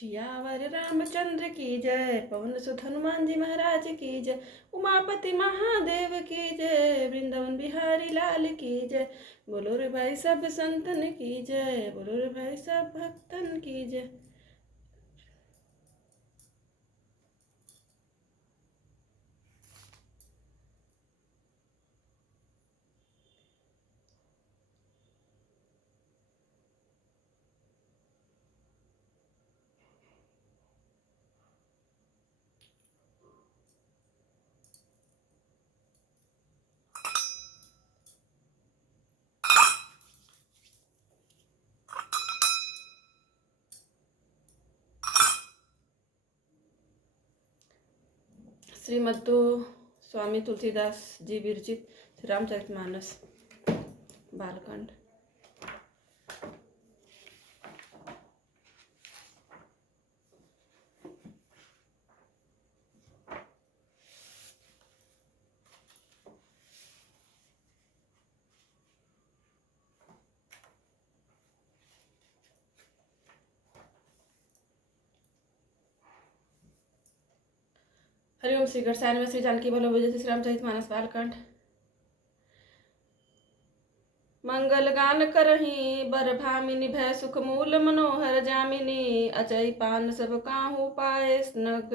सियावर रामचंद्र की जय, पवन सुत हनुमान जी महाराज की जय, उमापति महादेव की जय, वृंदावन बिहारी लाल की जय। बोलो रे भाई सब संतन की जय, बोलो रे भाई सब भक्तन की जय। श्रीमद्दो स्वामी तुलसीदास जी विरचित रामचरितमानस बालकांड। हरिओम श्री गणसाय में श्री जानकी बल्लभ विजय श्री रामचरितमानस बालकांड। मंगल गान करही बर भामिनी भय सुख मूल मनोहर जामिनी, अचई पान सब काहू पाए स्नग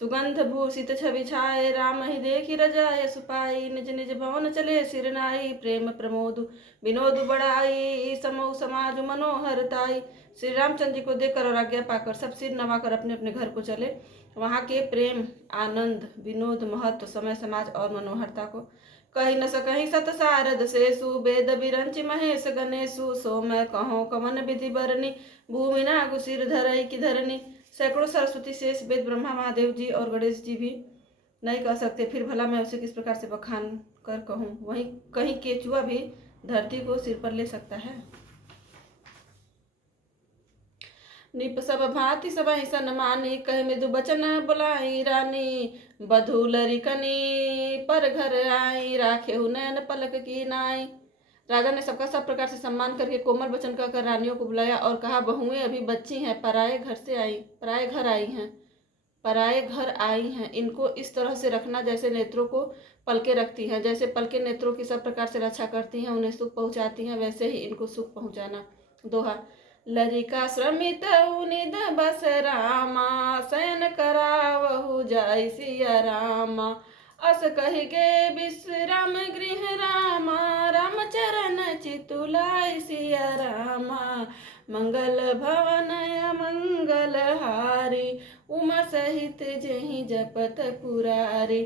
सुगंध भूषित छवि छाए, राम ही देखी रजाय सुपाई, निज निज भवन चले सिरनाई, प्रेम प्रमोद विनोद बड़ाई, समूह समाज मनोहर ताई। श्री रामचंद्र जी को देखकर और आज्ञा पाकर सब सिर नवाकर अपने अपने घर को चले। वहाँ के प्रेम आनंद विनोद महत्व समय समाज और मनोहरता को कही न सकही सत सारद शेषु, वेद बिरंच महेश गणेशु, सो मैं कहो कवन विधि बरनी, भूमि नागु सिर धरई की धरनी। सैकड़ों सरस्वती शेष वेद ब्रह्मा महादेव जी और गणेश जी भी नहीं कह सकते, फिर भला मैं उसे किस प्रकार से बखान कर कहूँ। वहीं कहीं केचुआ भी धरती को सिर पर ले सकता है। निप सब भांति सब सन मानी, कह मृदु बचन बुलाई रानी, बधू लरिकनी पर घर आई, राखे नैन पलक की नाई। राजा ने सबका सब प्रकार से सम्मान करके कोमल वचन कहकर रानियों को बुलाया और कहा, बहुएं अभी बच्ची हैं, पराए घर आई हैं, इनको इस तरह से रखना जैसे नेत्रों को पलके रखती हैं, जैसे पलके नेत्रों की सब प्रकार से रक्षा करती हैं, उन्हें सुख पहुंचाती हैं, वैसे ही इनको सुख पहुंचाना। दोहा। लरिका श्रमित निध बस रामा, शयन करावहु जाय सिया रामा, अस कहि गे विश्राम गृह रामा, रामचरण चितुलाय सिया रामा, मंगल भवन मंगल हारी, उमा सहित जहि जपत पुरारी।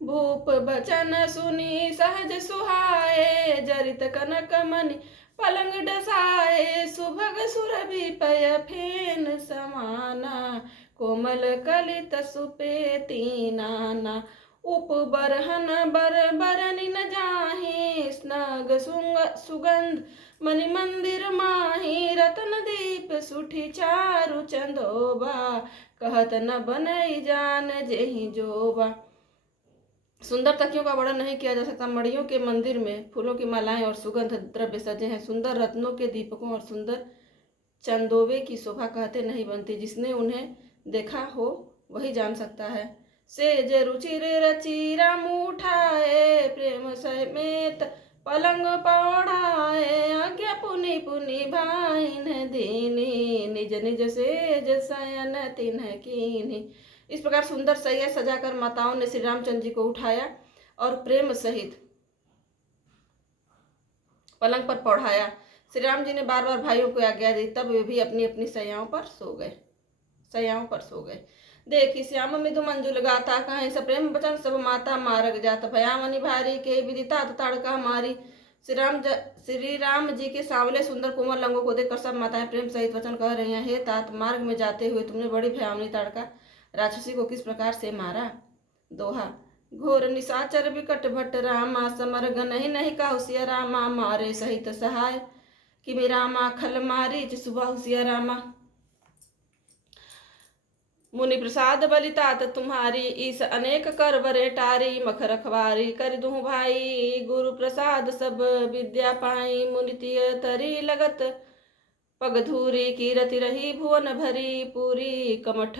भूप बचन सुनी सहज सुहाए, जरित कनक मणि पलंग डसाए, सुभग सुरभि पय फेन समाना, कोमल कलित सुपेती नाना। उप बरहन बर बरनि न जाहि, स्नग सुगंध मणि मंदिर माही, रतन दीप सुठी चारु चंदोबा, कहत न बनई जान जेहि जोबा। सुंदर तकियों का वर्णन नहीं किया जा सकता। मणियों के मंदिर में फूलों की मालाएं और सुगंध द्रव्य सजे हैं। सुंदर रत्नों के दीपकों और सुंदर चंदोवे की शोभा कहते नहीं बनती। जिसने उन्हें देखा हो वही जान सकता है। सेज रुचिर रची राम उठाए, प्रेम समेत पलंग पौढ़ाए, आज्ञा पुनि पुनि भाइन दीनी, निज निज सेज शयन तिन्ह कीन्ही। इस प्रकार सुंदर सैया सजाकर माताओं ने श्री रामचंद्र जी को उठाया और प्रेम सहित पलंग पर पौढ़ाया। श्री राम जी ने बार बार भाइयों को आज्ञा दी, तब वे भी अपनी अपनी सैयाओं पर सो गए। देखी श्याम मिधु मंजुल गाता, कहीं सप्रेम बचन सब माता मारग जात, भयामनि भारी के विदिता ताड़का मारी। श्री राम जी के सांवले सुंदर कोमल अंगों को देखकर सब माताएं प्रेम सहित वचन कह रही हैं, हे तात, मार्ग में जाते हुए तुमने बड़ी भयामनी ताड़का राक्षसी को किस प्रकार से मारा। दोहा। घोर निशाचर विकट भट्ट रामा, समर गनहि नहीं काहु सिया रामा, मारे सहित सहाय कि मेरा रामा, खल मारी सुबह सिया रामा। मुनि प्रसाद बलितात तुम्हारी, ईस अनेक कर बरे टारी, मख रखवारी कर दूं भाई, गुरु प्रसाद सब विद्या पाई, मुनि तिय तरी लगत पगधूरी कीरति रही भुवन भरी पूरी। कमठ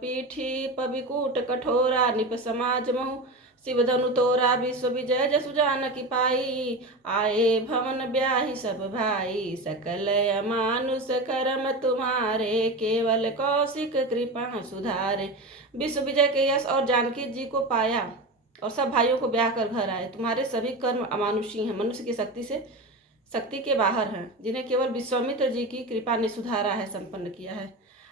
पीठी पबिकूट कठोरा निप समाज महु। शिवधनु तोरा विश्व विजय जसु जानकी पाई। आए भवन ब्याही सब भाई सकल अमानुष करम तुम्हारे। केवल कौशिक कृपा सुधारे। विश्व विजय के यश और जानकी जी को पाया और सब भाइयों को ब्याह कर घर आए। तुम्हारे सभी कर्म अमानुषी हैं, मनुष्य की शक्ति के बाहर हैं, जिन्हें केवल विश्वामित्र जी की कृपा ने सुधारा है, संपन्न किया है।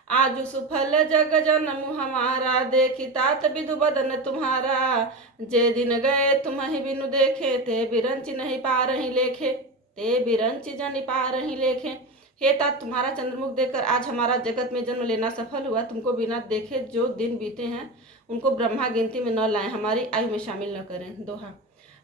आज सुफल जग जन्म हमारा देखी तात विधु बदन तुम्हारा। जे दिन गए तुम्हि बिनु देखे ते बिरंच नहीं पा रही लेखे। ते बिरंच जन पा रही लेखे। हे तात, तुम्हारा चंद्रमुख देखकर आज हमारा जगत में जन्म लेना सफल हुआ। तुमको बिना देखे जो दिन बीते हैं उनको ब्रह्मा गिनती में न लाएं, हमारी आयु में शामिल न करें। दोहा।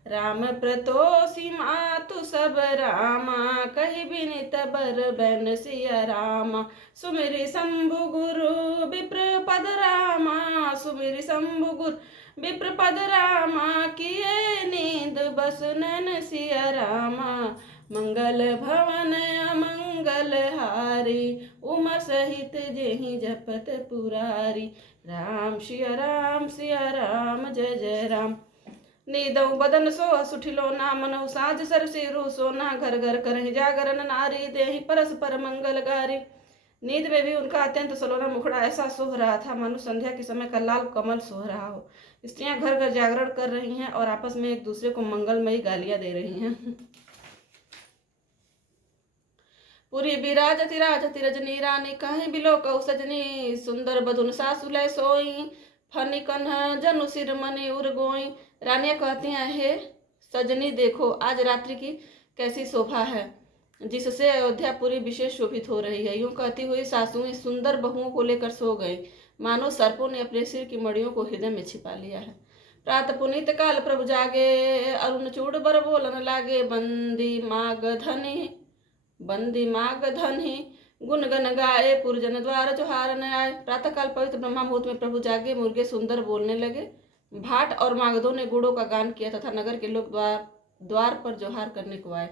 राम प्रतोषी मातु सब रामा। कही बिनित बर बैन सिया रामा। सुमिरि शंभु गुरु विप्र पद रामा। सुमिरि शंभु गुरु विप्र पद रामा। किए नींद बस नैन सिया रामा। मंगल भवन अमंगल हारी। उमा सहित जेहि जपत पुरारी। राम सिया राम जय जय राम। नीदऊ बदन सो सुठिलो ना मनऊ साज सर सिरु सोना। घर घर करहि जागरण नारी देहि परस्पर मंगल गारी। नींद में भी उनका अत्यंत सलोना मुखड़ा ऐसा सोह रहा था मानो संध्या के समय का लाल कमल सोह रहा हो। स्त्रियां घर घर जागरण कर रही हैं और आपस में एक दूसरे को मंगलमयी गालियां दे रही हैं। पुरी बिराजति राजति रजनी रानी। कहीं बिलोकऊ सजनी। सुंदर बधुन सासु लय सोई। फनी कन्ह जनु सिर मनि उर गोई। रानियां कहती हैं, हे सजनी देखो आज रात्रि की कैसी शोभा है, जिससे अयोध्यापुरी विशेष शोभित हो रही है। यूं कहती हुई सासुएं सुंदर बहुओं को लेकर सो गई, मानो सर्पों ने अपने सिर की मड़ियों को हृदय में छिपा लिया है। प्रात पुनीत काल प्रभु जागे। अरुण चूड़ बर बोलन लागे। बंदी माग धनी गुण गन गाए। पुरजन द्वार जोहारन आए। प्रातःकाल पवित्र ब्रह्मा मुहूर्त में प्रभु जागे। मुर्गे सुंदर बोलने लगे। भाट और मागधों ने गुड़ों का गान किया तथा नगर के लोग द्वार पर जोहार करने को आए।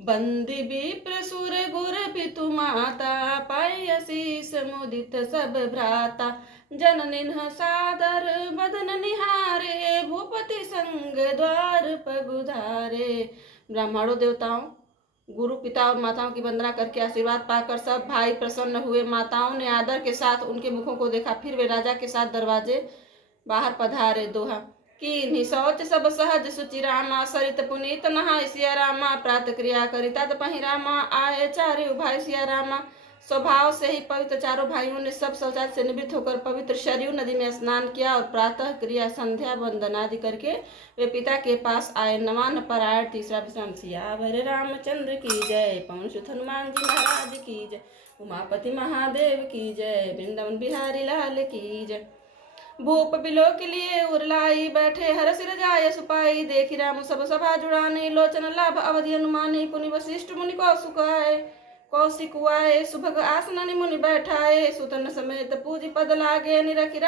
बंदी विप्र सुर गुर पितु माता। पाई आशीष मुदित सब भ्राता। जननिन्ह सादर बदन निहारे। भूपति संग द्वार पगुधारे। ब्राह्मणों देवताओं गुरु पिता और माताओं की वंदना करके आशीर्वाद पाकर सब भाई प्रसन्न हुए। माताओं ने आदर के साथ उनके मुखों को देखा। फिर वे राजा के साथ दरवाजे बाहर पधारे। दोहा। कीन्ही शौच सब सहज सुचि रामा। सरित पुनीत नहाय सिया रामा। प्रात क्रिया करिता तपहि रामा। आए चारे भाई सिया रामा। स्वभाव से ही पवित्र चारों भाइयों ने सब शौचालय से निवृत्त होकर पवित्र सरयू नदी में स्नान किया और प्रातः क्रिया संध्या वंदनादि करके वे पिता के पास आए। नवान परायण तीसरा विश्राम। सियावर रामचंद्र की जय। पवन सुत हनुमान जी महाराज की जय। उमापति महादेव की जय। वृंदावन बिहारी लाल की जय। भूप बिलो के लिए उरलाई बैठे हर सिर जाय सुपाई। देखी राम सब सभा जुड़ाने। लोचन लाभ अवधि अनुमानी। पुनि वशिष्ठ मुनि कौशिक आए। सुभग आसन मुनि बैठाए। सुतन समेत पूजी पद लागे। निरखी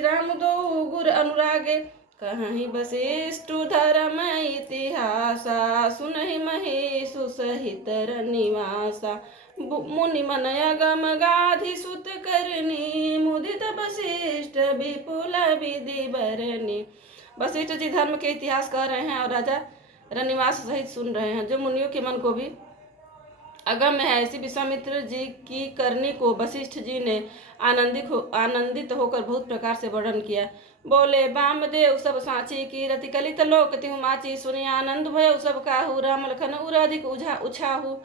राम दो गुर अनुरागे। कहीं वशिष्ठ धर्म इतिहासा। सुनहि महेशु सहित निवासा। मुनि मन अगम गाधि सुत करनी। मुदित वशिष्ठ विपुल विधि बरनी। वशिष्ठ जी धर्म के इतिहास कह रहे हैं और राजा रनिवास सहित सुन रहे हैं, जो मुनियों के मन को भी अगम है। ऐसी विश्वामित्र जी की करनी को वशिष्ठ जी ने आनंदित होकर बहुत प्रकार से वर्णन किया। बोले वामदेव सब साची की रति कलित लोक तिहु माची। सुनि आनंद भयो सब काहू। राम लखन उर अधिक उछाहू।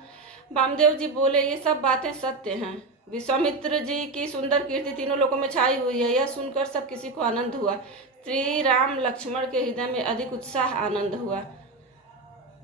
वामदेव जी बोले, ये सब बातें सत्य हैं। विश्वामित्र जी की सुंदर कीर्ति तीनों लोकों में छाई हुई है। यह सुनकर सब किसी को आनंद हुआ। श्री राम लक्ष्मण के हृदय में अधिक उत्साह आनंद हुआ।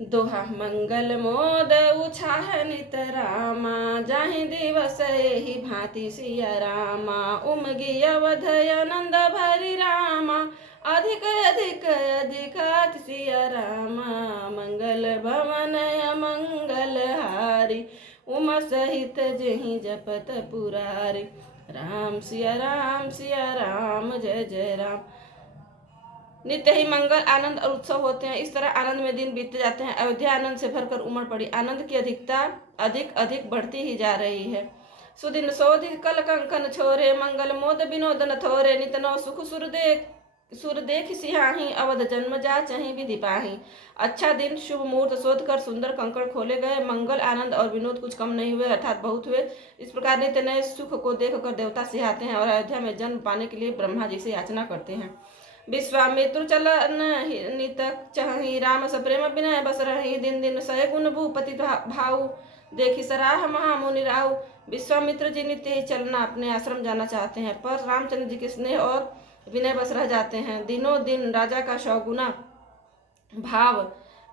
दोहा। मंगल मोद उछाह नित रामा। जाहि दिवस एहि भांति सिया रामा। उमगी अवध आनंद भरि रामा। अधिक अधिक अधिक सिया रामा। मंगल भवन अमंगल हारी। उमा सहित जेहि जपत पुरारी। राम सिया राम जय जय राम। नित्य ही मंगल, आनंद और उत्सव होते हैं। इस तरह आनंद में दिन बीतते जाते हैं। अयोध्या आनंद से भरकर उमड़ पड़ी। आनंद की अधिकता अधिक अधिक बढ़ती ही जा रही है। सुदिन सोधि कल कंकन छोरे, मंगल मोद विनोदन थोरे। नित नौ सुख सुर देख सिहाही, अवध जन्म जा चही विधि पाही। अच्छा दिन, शुभ मुहूर्त शोध कर सुंदर कंकड़ खोले गए। मंगल, आनंद और विनोद कुछ कम नहीं हुए, अर्थात बहुत हुए। इस प्रकार नित्य नए सुख को देख कर देवता सिहाते हैं और अयोध्या में जन्म पाने के लिए ब्रह्मा जी से याचना करते हैं। विश्वामित्र चलन नितक चहि, राम सप्रेम विनय बस रही। दिन दिन सय गुण भूपति भाऊ, देखी सराह महामुनि राहु। विश्वामित्र जी नित्य ही चलना अपने आश्रम जाना चाहते हैं, पर रामचंद्र जी के स्नेह और विनय बस रह जाते हैं। दिनों दिन राजा का शौगुना भाव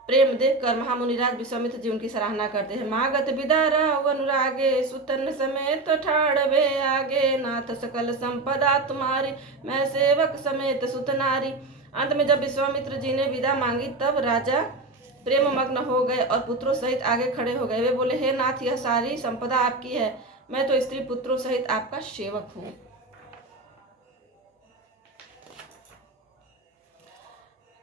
प्रेम देखकर महामुनिराज विश्वामित्र जी उनकी सराहना करते हैं। मागत विदा राव अनुरागे, सुतन समेत ठाड़वे आगे। नाथ सकल संपदा तुम्हारी, मैं सेवक समेत सुत नारी। अंत में जब विश्वामित्र जी ने विदा मांगी तब राजा प्रेम मग्न हो गए और पुत्रों सहित आगे खड़े हो गए। वे बोले, हे नाथ, यह सारी संपदा आपकी है, मैं तो स्त्री पुत्रों सहित आपका सेवक हूँ।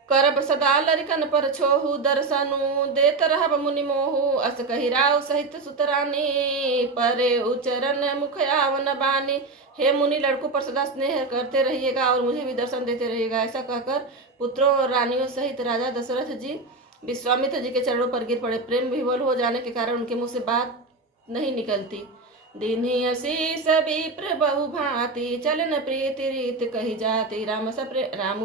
करब सदा लरिकन पर छोहु, दर्शनु देत रहब मुनि मोहु। अस कहि राव सहित सुतरानी, परे उचरन मुख आवन बानी। हे मुनि, लड़कों पर सदा स्नेह करते रहिएगा और मुझे भी दर्शन देते रहिएगा। ऐसा कहकर पुत्रों और रानियों सहित राजा दशरथ जी विश्वामित्र जी के चरणों पर गिर पड़े। प्रेम विह्वल हो जाने के कारण उनके मुंह से बात नहीं निकलती। दीन्ही असीस विप्र बहु भांति, चलन प्रीति रीत कही जाति। रामु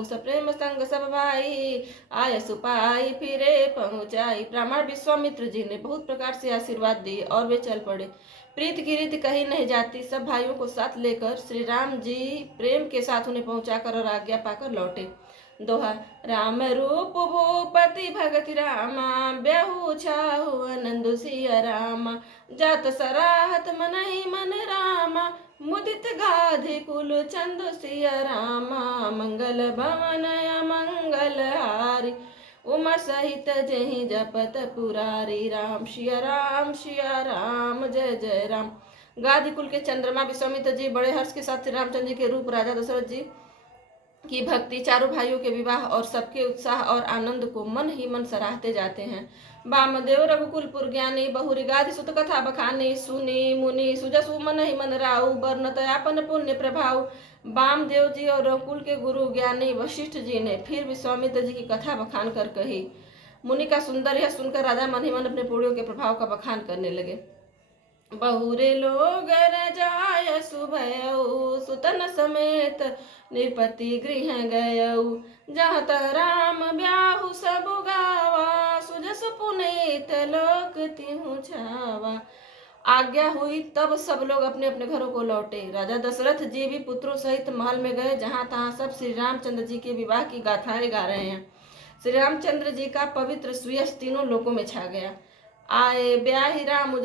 सप्रेम संग सब भाई, आय सुपाई फिरे पहुँचाई। ब्राह्मण विश्वामित्र जी ने बहुत प्रकार से आशीर्वाद दिए और वे चल पड़े। प्रीत की रीत कही नहीं जाती। सब भाइयों को साथ लेकर श्री राम जी प्रेम के साथ उन्हें पहुंचाकर और आज्ञा पाकर लौटे। दोहा। राम रूप भूपति भगति रामा, ब्याहु छाहु आनंद सिया रामा। जात सराहत मन ही मन रामा, मुदित गाधि कुल चंद सिया रामा। मंगल भवन मंगल हारी, उमा सहित जहि जपत पुरारी। राम सिया राम जय जय राम। गाधि कुल के चंद्रमा विश्वामित्र जी बड़े हर्ष के साथ श्री रामचंद्र जी के रूप, राजा दशरथ जी की भक्ति, चारों भाइयों के विवाह और सबके उत्साह और आनंद को मन ही मन सराहते जाते हैं। वामदेव रघुकुलपुर ज्ञानी, बहुरी गाधि सुत कथा बखानी। सुनी मुनि सुजसु मन ही मन राउ, बरनत आपन पुण्य प्रभाव। वामदेव जी और रघुकुल के गुरु ज्ञानी वशिष्ठ जी ने फिर विश्वामित्र जी की कथा बखान कर कही। मुनि का सुंदर यह सुनकर राजा मन ही मन अपने पुण्यों के प्रभाव का बखान करने लगे। बहुरे लोग रजाय सुभयऊ, सुतन समेत निपति गृह गयऊ। जहाँ तह राम ब्याहु सब गावा, सुजस पुनीत लोक तिहु छावा। आज्ञा हुई तब सब लोग अपने अपने घरों को लौटे। राजा दशरथ जी भी पुत्रों सहित महल में गए, जहाँ तहाँ सब श्री रामचंद्र जी के विवाह की गाथाएं गा रहे हैं। श्री रामचंद्र जी का पवित्र सुयश तीनों लोकों में छा गया। आए ब्याही राम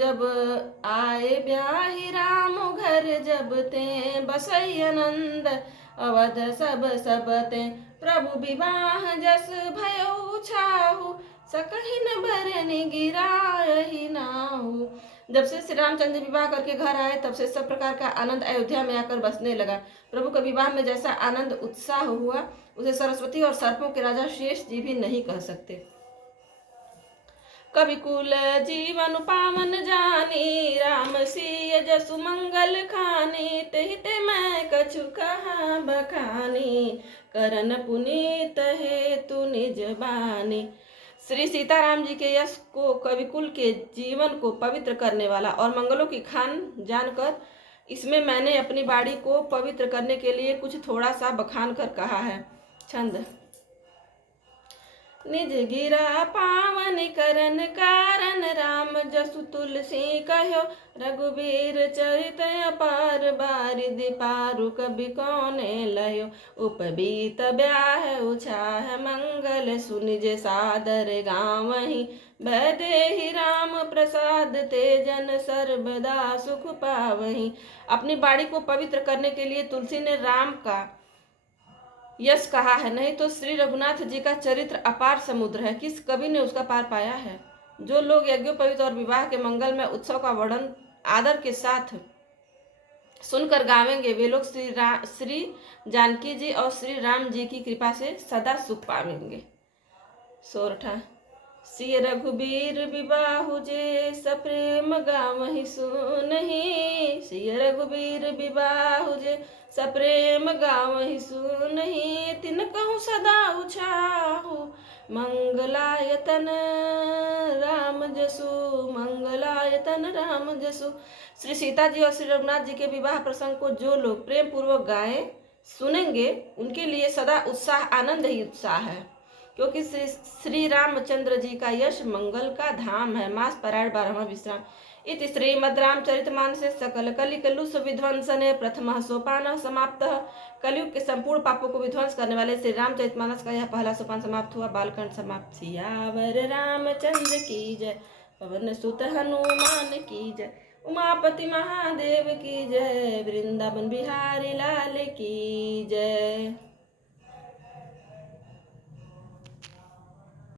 घर जब ते, बसई आनंद अवध सब ते। प्रभु विवाह जस भयउ छाहु, सकहि न बरनि गिराहि नाहु। जब से श्री रामचंद्र विवाह करके घर आए तब से सब प्रकार का आनंद अयोध्या में आकर बसने लगा। प्रभु के विवाह में जैसा आनंद उत्साह हुआ उसे सरस्वती और सर्पों के राजा शेष जी भी नहीं कह सकते। कवि कुल जीवन पावन जानी, राम सिय जसु मंगल खानी। तेहि ते मैं कछु कहा बखानी, करन पुनीत हेतु निज बानी। श्री सीताराम जी के यश को, कविकुल के जीवन को पवित्र करने वाला और मंगलों की खान जानकर इसमें मैंने अपनी बाड़ी को पवित्र करने के लिए कुछ थोड़ा सा बखान कर कहा है। छंद। निज गिरा पावन करन कारण, राम जसु तुलसी कहो। रघुबीर चरित अपार, बारिधि पारु कवि कौने लयो। उपबीत ब्याह उछाह मंगल, सुनिज सादर गावहीं। भय देहि राम प्रसाद, ते जन सर्वदा सुख पावहीं। अपनी बाड़ी को पवित्र करने के लिए तुलसी ने राम का यश कहा है, नहीं तो श्री रघुनाथ जी का चरित्र अपार समुद्र है, किस कवि ने उसका पार पाया है। जो लोग यज्ञोपवीत और विवाह के मंगल में उत्सव का वर्णन आदर के साथ सुनकर गावेंगे वे लोग श्री जानकी जी और श्री राम जी की कृपा से सदा सुख पावेंगे। सोरठा। सिय रघुबीर विबाहु जे सप्रेम गावहि सुनहि। सिय रघुबीर विबाहु जे सप्रेम गावहि सुनहि। तिनकहु सदा उछाहु मंगलायतन राम जसु। मंगलायतन राम जसु। श्री सीता जी और श्री रघुनाथ जी के विवाह प्रसंग को जो लोग प्रेम पूर्वक गाए सुनेंगे उनके लिए सदा उत्साह आनंद ही उत्साह है, क्योंकि श्री रामचंद्र जी का यश मंगल का धाम है। मास पारायण 12वां विश्राम। इति श्रीमद् रामचरितमानसे सकल कलिकलुष विध्वंसने प्रथम सोपान समाप्त। कलयुग के संपूर्ण पापों को विध्वंस करने वाले श्री रामचरितमानस का यह पहला सोपान समाप्त हुआ। बालकांड समाप्त। सियावर रामचंद्र की जय। पवन सुत हनुमान की जय। उमापति महादेव की जय। वृंदावन बिहारी लाल की जय।